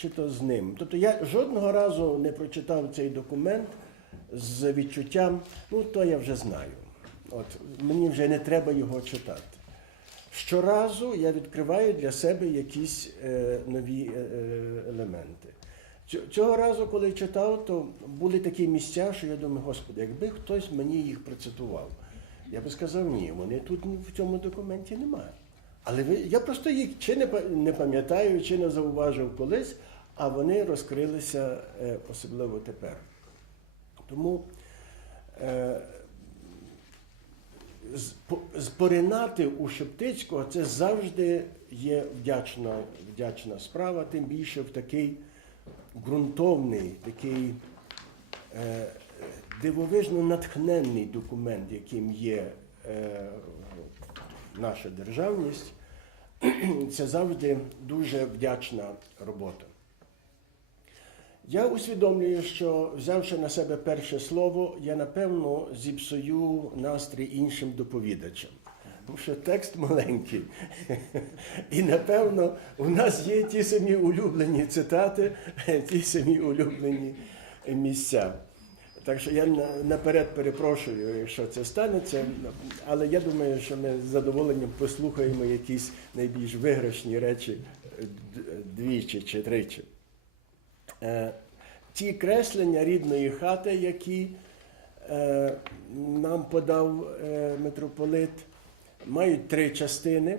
чи то з ним. Тобто я жодного разу не прочитав цей документ з відчуттям, ну то я вже знаю. От мені вже не треба його читати. Щоразу я відкриваю для себе якісь е, нові е, е, елементи. Цього разу, коли читав, то були такі місця, що я думаю, господи, якби хтось мені їх процитував, я би сказав, ні, вони тут в цьому документі немає. Але я просто їх чи не, пам'ятаю, чи не зауважив колись, а вони розкрилися е, особливо тепер. Тому е, з- по- з- поринати у Шептицького це завжди є вдячна, вдячна справа, тим більше в такий ґрунтовний, такий е, дивовижно натхненний документ, яким є е, наша державність. Це завжди дуже вдячна робота. Я усвідомлюю, що взявши на себе перше слово, я напевно зіпсую настрій іншим доповідачам. Тому що текст маленький. І напевно у нас є ті самі улюблені цитати, ті самі улюблені місця. Так що я наперед перепрошую, якщо це станеться, але я думаю, що ми з задоволенням послухаємо якісь найбільш виграшні речі е, двічі чи тричі. Е, Ті креслення рідної хати, які е, нам подав митрополит, мають три частини.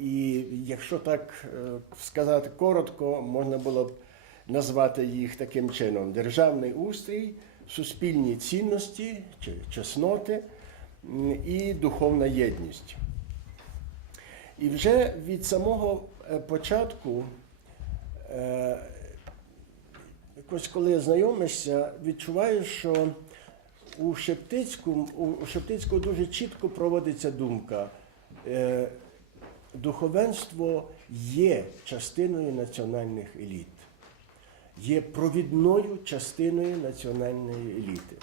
І якщо так сказати коротко, можна було б назвати їх таким чином: державний устрій, суспільні цінності чи чесноти і духовна єдність. І вже від самого е, початку, е, якось коли знайомишся, відчуваєш, що у Шептицькому, у Шептицького дуже чітко проводиться думка. Е, Духовенство є частиною національних еліт, є провідною частиною національної еліти.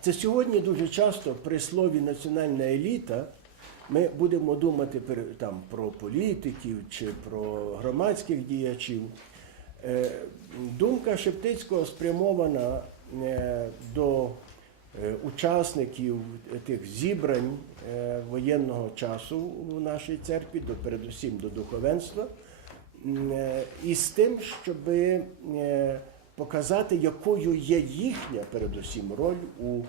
Це сьогодні дуже часто при слові національна еліта ми будемо думати там, про політиків чи про громадських діячів. Е, Думка Шептицького спрямована е, до е, учасників тих зібрань воєнного часу у нашій церкві, до, передусім до духовенства, і з тим, щоб показати, якою є їхня передусім роль у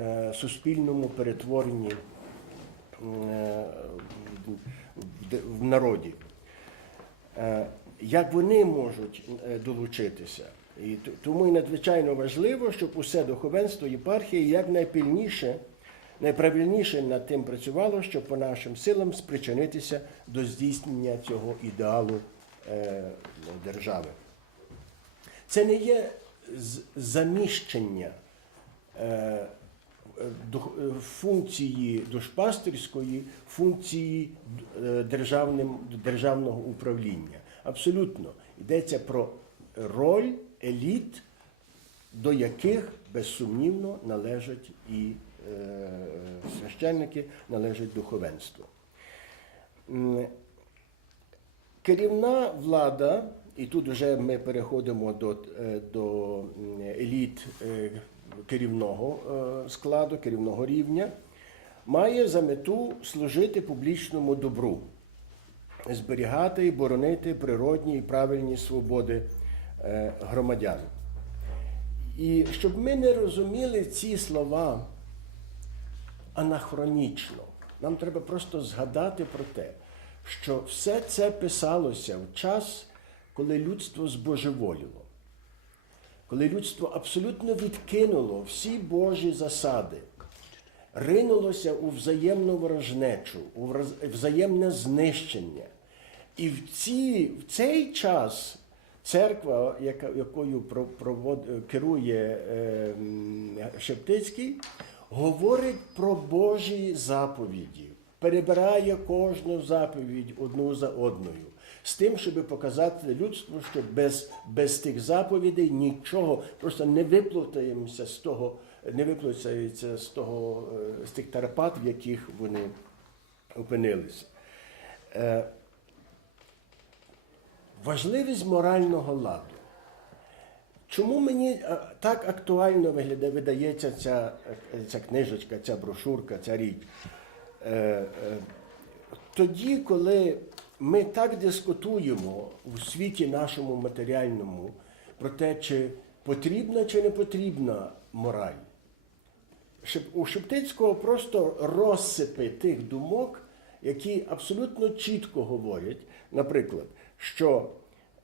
е, суспільному перетворенні е, в- народі. Е, Як вони можуть е, долучитися? І тому і надзвичайно важливо, щоб усе духовенство єпархії якнайпильніше, найправильніше над тим працювало, щоб по нашим силам спричинитися до здійснення цього ідеалу е, держави. Це не є заміщення е, е, функції душпастерської, функції е, державним, державного управління. Абсолютно йдеться про роль еліт, до яких безсумнівно належать і е, священники, належить духовенство. Керівна влада, і тут вже ми переходимо до, е, до еліт е, керівного е, складу, керівного рівня, має за мету служити публічному добру, зберігати і боронити природні і правильні свободи громадян. І щоб ми не розуміли ці слова анахронічно. Нам треба просто згадати про те, що все це писалося в час, коли людство збожеволіло, коли людство абсолютно відкинуло всі Божі засади, ринулося у взаємну ворожнечу, у взаємне знищення. І в, ці, в цей час церква, яка, якою провод, керує е, Шептицький, говорить про Божі заповіді, перебирає кожну заповідь одну за одною. З тим, щоб показати людству, що без, без тих заповідей нічого, просто не виплутаємося з того, не виплутається з того, е, з тих тарапат, в яких вони опинилися. Е, важливість морального ладу. Чому мені е, так актуально виглядає, видається ця, ця книжечка, ця брошурка, ця річ? Е, е, Тоді, коли ми так дискутуємо у світі нашому матеріальному про те, чи потрібна чи не потрібна мораль, у Шептицького просто розсипи тих думок, які абсолютно чітко говорять, наприклад, що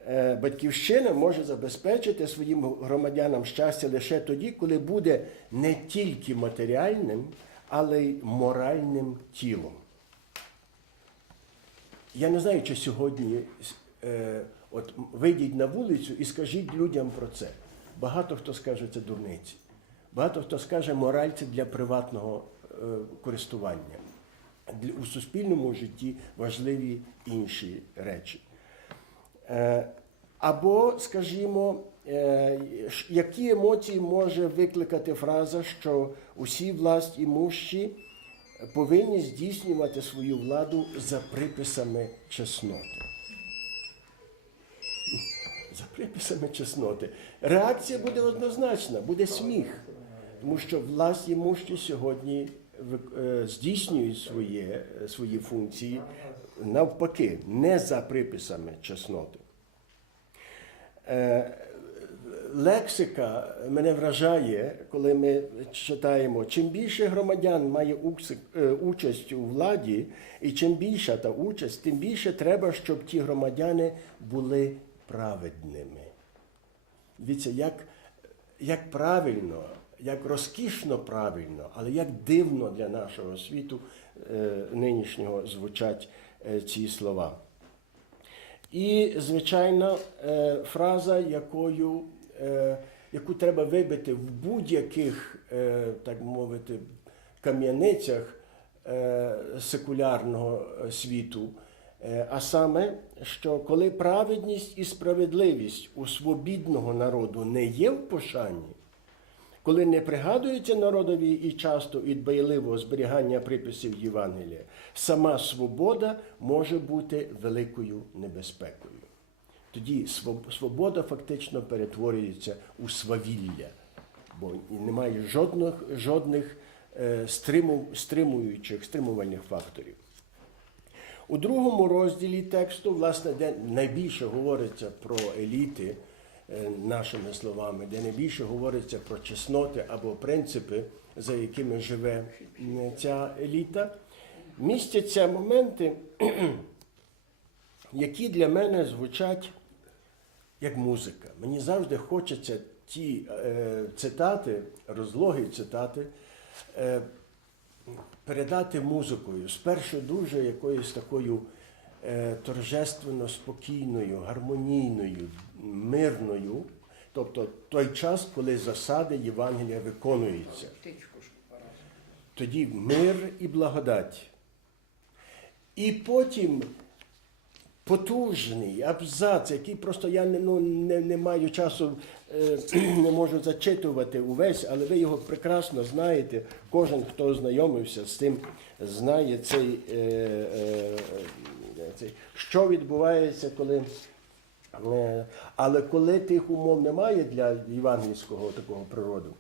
е, батьківщина може забезпечити своїм громадянам щастя лише тоді, коли буде не тільки матеріальним, але й моральним тілом. Я не знаю, чи сьогодні е, от вийдіть на вулицю і скажіть людям про це. Багато хто скаже це дурниці. Багато хто скаже, мораль це для приватного е, користування. У суспільному житті важливі інші речі. Е, або, скажімо, які емоції може викликати фраза, що усі власть імущі повинні здійснювати свою владу за приписами чесноти. За приписами чесноти. Реакція буде однозначна, буде сміх. Тому що власть імущі сьогодні е, здійснюють своє, е, свої функції навпаки, не за приписами чесноти. Лексика мене вражає, коли ми читаємо, чим більше громадян має е, участь у владі, і чим більша та участь, тим більше треба, щоб ті громадяни були праведними. Дивіться, як, як правильно, як розкішно правильно, але як дивно для нашого світу е, нинішнього звучать е, ці слова. І, звичайно, фраза, якою, яку треба вибити в будь-яких, е, так мовити, кам'яницях е, секулярного е, світу, Е, а саме, що коли праведність і справедливість у свобідного народу не є в пошані, коли не пригадується народові і часто і дбайливо зберігання приписів Євангелія, сама свобода може бути великою небезпекою. Тоді свобода фактично перетворюється у свавілля, бо немає жодних, жодних е, стриму, стримуючих, стримувальних факторів. У другому розділі тексту, власне, де найбільше говориться про еліти, е, нашими словами, де найбільше говориться про чесноти або принципи, за якими живе ця еліта, містяться моменти, які для мене звучать як музика. Мені завжди хочеться ті е, цитати, розлоги цитати, е, передати музикою, спершу дуже якоюсь такою е, торжественно спокійною, гармонійною, мирною, тобто той час, коли засади Євангелія виконуються. Тоді мир і благодать. І потім потужний абзац, який просто я ну, не, не маю часу, е, не можу зачитувати увесь, але ви його прекрасно знаєте. Кожен, хто знайомився з тим, знає цей, е, е, цей що відбувається, коли. Але коли тих умов немає для євангельського такого природу,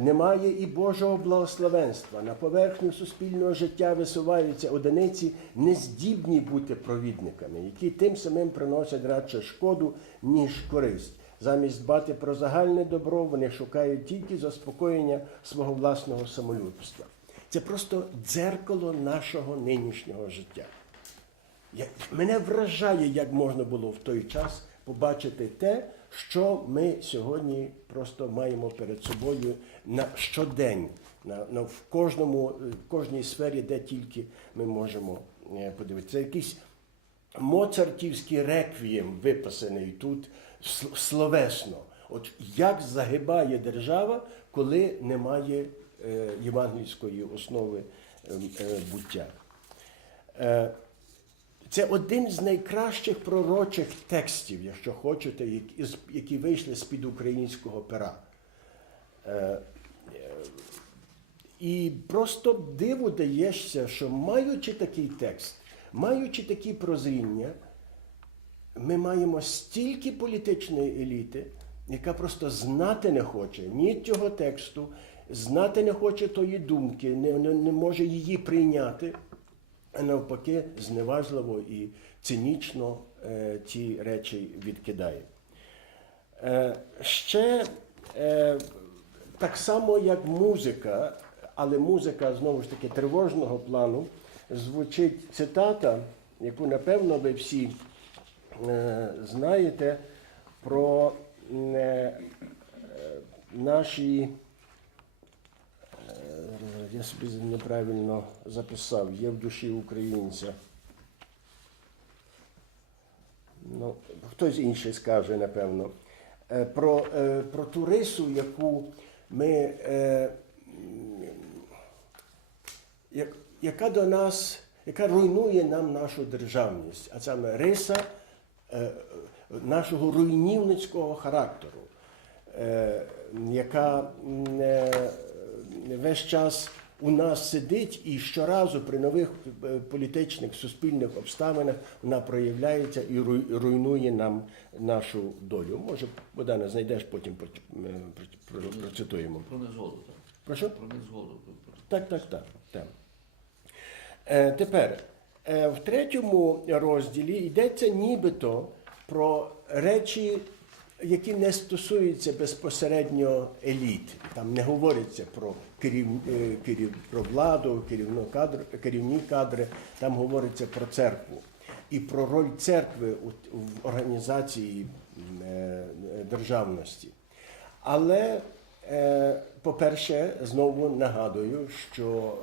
немає і Божого благословенства. На поверхню суспільного життя висуваються одиниці, не здібні бути провідниками, які тим самим приносять радше шкоду, ніж користь. Замість дбати про загальне добро, вони шукають тільки заспокоєння свого власного самолюбства. Це просто дзеркало нашого нинішнього життя. Мене вражає, як можна було в той час побачити те, що ми сьогодні просто маємо перед собою на щодень, на, на, в, кожному, в кожній сфері, де тільки ми можемо е, подивитися. Це якийсь моцартівський реквієм виписаний тут словесно. От як загибає держава, коли немає е, євангельської основи е, е, буття. Це один з найкращих пророчих текстів, якщо хочете, які, вийшли з-під українського пера. Е, е, І просто диву даєшся, що маючи такий текст, маючи такі прозріння, ми маємо стільки політичної еліти, яка просто знати не хоче ні цього тексту, знати не хоче тої думки, не, не, не може її прийняти, навпаки, зневажливо і цинічно е, ті речі відкидає. Е, ще е, так само, як музика, але музика знову ж таки тривожного плану, звучить цитата, яку напевно ви всі е, знаєте про е, е, наші. Я собі неправильно записав, є в душі українця. Ну, хтось інший скаже, напевно. Е, Про, е, про ту рису, яку ми, е, яка до нас, яка руйнує нам нашу державність, а саме риса нашого руйнівницького характеру, яка весь час у нас сидить і щоразу при нових е, політичних суспільних обставинах вона проявляється і руйнує нам нашу долю. Може, Богдане, знайдеш потім е, про- про- процитуємо. Про незгоду, так. Прошу? Про незгоду. Так, так, так. так. Е, тепер, е, в третьому розділі йдеться нібито про речі, які не стосуються безпосередньо еліт. Там не говориться про, керів, е, керів, про владу, керівну кадр, керівні кадри, там говориться про церкву і про роль церкви в організації е, державності. Але, е, по-перше, знову нагадую, що